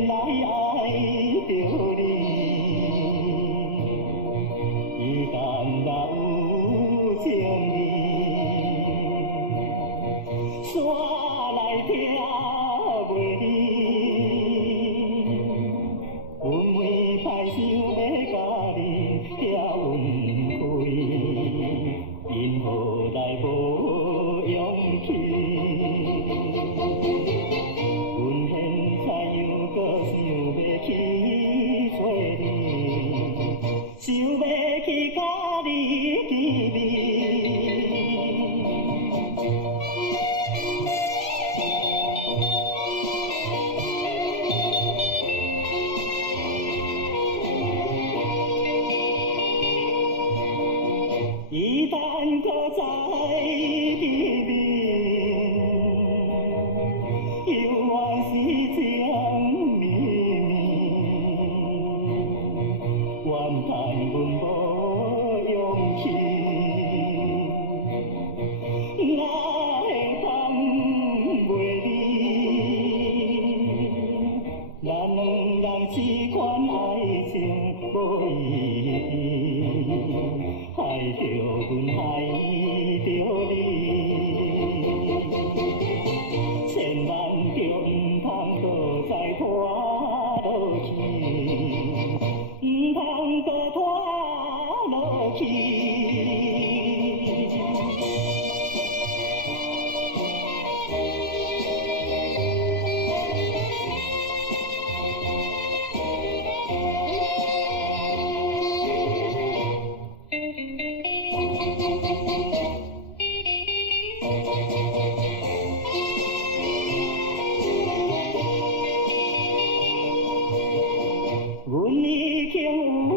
来爱着你，伊敢若有情意，山来听袂离。阮每摆想要甲你拆阮开，因何来无勇气？阮现在又搁想要去找你，想要去甲你见面。一旦搁再见面，犹原是情绵绵。怨叹阮无勇气，哪会当袂离？咱两人这款爱情无意义。害着阮，害着你，千万着毋通搁再拖落去，毋通搁拖落去。阮已经有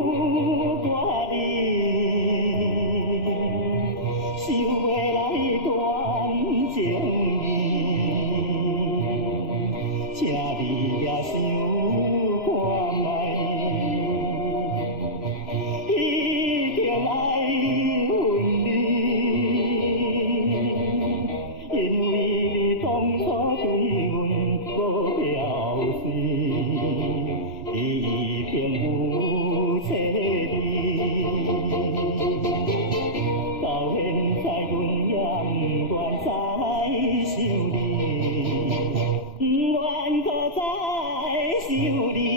挂念，想要来断情意，请你也想看卖，已经爱分离，因为你当初对阮无表示。已经有切离，到现在阮也不愿再想你，不愿搁再想你。